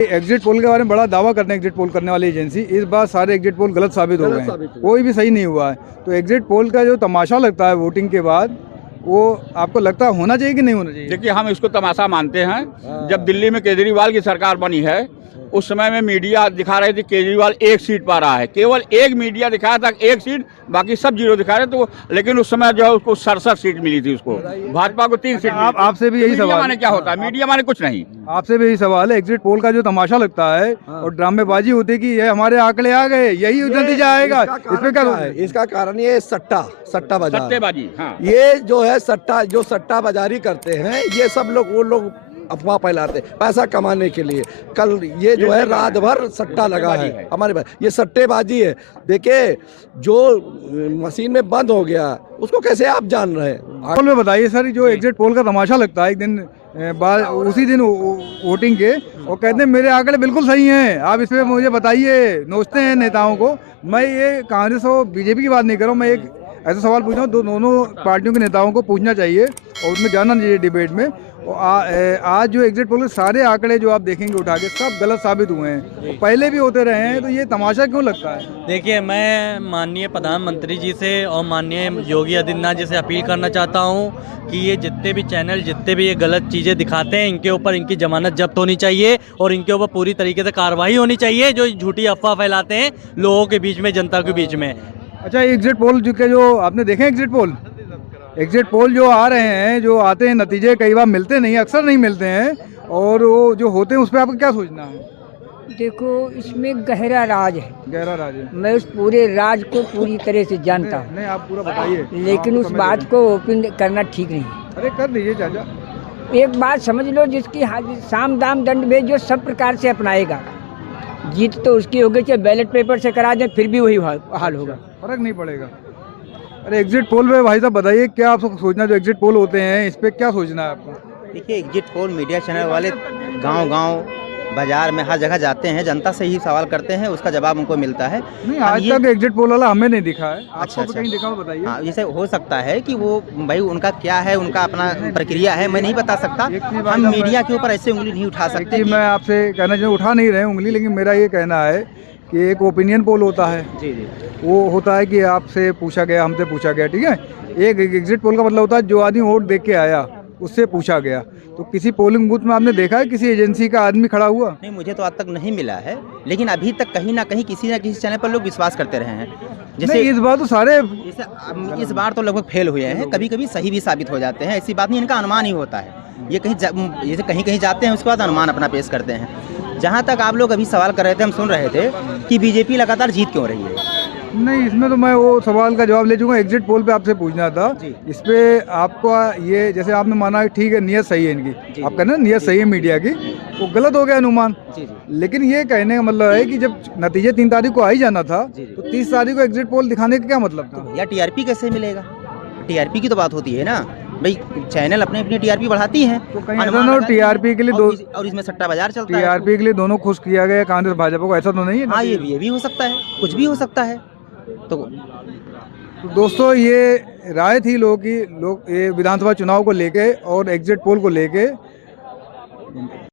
Exit poll के बारे में बड़ा दावा करते हैं एग्जिट पोल करने वाली एजेंसी, इस बार सारे एग्जिट पोल गलत साबित हो गए हैं, कोई भी सही नहीं हुआ है। तो एग्जिट पोल का जो तमाशा लगता है वोटिंग के बाद, वो आपको लगता है होना चाहिए कि नहीं होना चाहिए? देखिए, हम इसको तमाशा मानते हैं। जब दिल्ली में केजरीवाल की सरकार बनी है, उस समय में मीडिया दिखा रही थी केजरीवाल एक सीट पा रहा है, केवल एक मीडिया दिखाया था एक सीट, बाकी सब जीरो दिखा रहे तो। लेकिन उस समय जो है उसको 67 सीट मिली थी, उसको भाजपा को 3 सीट। आपसे भी यही सवाल माने क्या होता है? मीडिया माने कुछ नहीं। आपसे भी यही सवाल है, एग्जिट पोल का जो तमाशा लगता है और ड्रामेबाजी होती है कि ये हमारे आंकड़े आ गए, यही नतीजा आएगा, इसमें क्या है? इसका कारण ये सट्टा बाजार, सट्टेबाजी। हाँ, ये जो है सट्टा बाजारी करते हैं, ये सब लोग, वो लोग अफवाह फैलाते पैसा कमाने के लिए। कल ये जो है रात भर सट्टा लगा है हमारे पास, ये सट्टेबाजी है। देखिए, जो मशीन में बंद हो गया उसको कैसे आप जान रहे हैं? पोल में बताइए सर, जो एग्जिट पोल का तमाशा लगता है एक दिन बाद, उसी दिन वोटिंग के, वो कहते हैं मेरे आंकड़े बिल्कुल सही हैं, आप इसमें मुझे बताइए, नोचते हैं नेताओं को। मैं ये कांग्रेस और बीजेपी की बात नहीं कर रहा हूँ, मैं एक ऐसा सवाल पूछ रहा हूँ, दोनों पार्टियों के नेताओं को पूछना चाहिए और उसमें जाना चाहिए डिबेट में। आज जो एग्जिट पोल के सारे आंकड़े जो आप देखेंगे उठा के, सब गलत साबित हुए हैं, पहले भी होते रहे हैं, तो ये तमाशा क्यों लगता है? देखिए, मैं माननीय प्रधानमंत्री जी से और माननीय योगी आदित्यनाथ जी से अपील करना चाहता हूं कि ये जितने भी चैनल, जितने भी ये गलत चीज़ें दिखाते हैं, इनके ऊपर इनकी जमानत जब्त होनी चाहिए और इनके ऊपर पूरी तरीके से कार्रवाई होनी चाहिए, जो झूठी अफवाह फैलाते हैं लोगों के बीच में, जनता के बीच में। अच्छा, एग्जिट पोल जो आपने देखे एग्जिट पोल जो आ रहे हैं, जो आते हैं नतीजे कई बार मिलते नहीं, अक्सर नहीं मिलते हैं, और वो जो होते हैं उस पर आपको क्या सोचना है? देखो, इसमें गहरा राज है। गहरा राज है। मैं उस पूरे राज को पूरी तरह से जानता हूँ। नहीं, आप पूरा बताइए। लेकिन उस बात को ओपन करना ठीक नहीं। अरे कर दीजिए चाचा। एक बात समझ लो, जिसकी साम दाम दंड भेद जो सब प्रकार से अपनाएगा, जीत तो उसकी होगी, चाहे बैलेट पेपर से करा दें फिर भी वही हाल होगा, फर्क नहीं पड़ेगा। अरे एग्जिट पोल पे भाई साहब बताइए, क्या आपको सोचना, जो एग्जिट पोल होते हैं इस पे क्या सोचना है आपको? देखिए, एग्जिट पोल मीडिया चैनल वाले गांव-गांव, बाजार में हर जगह जाते हैं, जनता से ही सवाल करते हैं, उसका जवाब उनको मिलता है। नहीं, आज तक एग्जिट पोल वाला हमें नहीं दिखा है। अच्छा, आपको कहीं दिखा हो बताइए। हाँ, जैसे हो सकता है कि वो भाई उनका क्या है, उनका अपना प्रक्रिया है, मैं नहीं बता सकता। हम मीडिया के ऊपर ऐसे उंगली नहीं उठा सकते। मैं आपसे कहना चाहिए, उठा नहीं रहे उंगली, लेकिन मेरा ये कहना है कि एक ओपिनियन पोल होता है। जी जी, वो होता है कि आपसे पूछा गया, हमसे पूछा गया, ठीक है। एक एग्जिट पोल का मतलब होता है जो आदमी वोट देख के आया उससे पूछा गया। तो किसी पोलिंग बूथ में आपने देखा है किसी एजेंसी का आदमी खड़ा हुआ? नहीं, मुझे तो आज तक नहीं मिला है, लेकिन अभी तक कहीं ना कहीं किसी न किसी चैनल पर लोग विश्वास करते रहे हैं। जैसे इस बार तो सारे, जैसे इस बार तो लगभग फेल हुए हैं, कभी कभी सही भी साबित हो जाते हैं, ऐसी बात नहीं, इनका अनुमान ही होता है। ये जैसे कहीं जाते हैं, उसके बाद अनुमान अपना पेश करते हैं। जहाँ तक आप लोग अभी सवाल कर रहे थे, हम सुन रहे थे कि बीजेपी लगातार जीत क्यों रही है। नहीं, इसमें तो मैं वो सवाल का जवाब ले चुका। एग्जिट पोल पे आपसे पूछना था, इस पे आपको ये, जैसे आपने माना ठीक है, नियत सही है इनकी, आप कहना नियत सही है मीडिया की, वो गलत हो गया अनुमान। लेकिन ये कहने का मतलब है कि जब नतीजे 3 तारीख को आ ही जाना था, तो 30 तारीख को एग्जिट पोल दिखाने का क्या मतलब था? या टीआरपी कैसे मिलेगा? टीआरपी की तो बात होती है ना भाई, चैनल अपनी टीआरपी बढ़ाती हैं, तो कहीं टीआरपी के लिए और इसमें सट्टा बाजार चलता है। टीआरपी के लिए दोनों खुश किया गया कांग्रेस भाजपा को, ऐसा तो नहीं है? हाँ, ये भी हो सकता है, कुछ भी हो सकता है। तो दोस्तों, ये राय थी लोग की, ये विधानसभा चुनाव को लेके और एग्जिट पोल को लेके।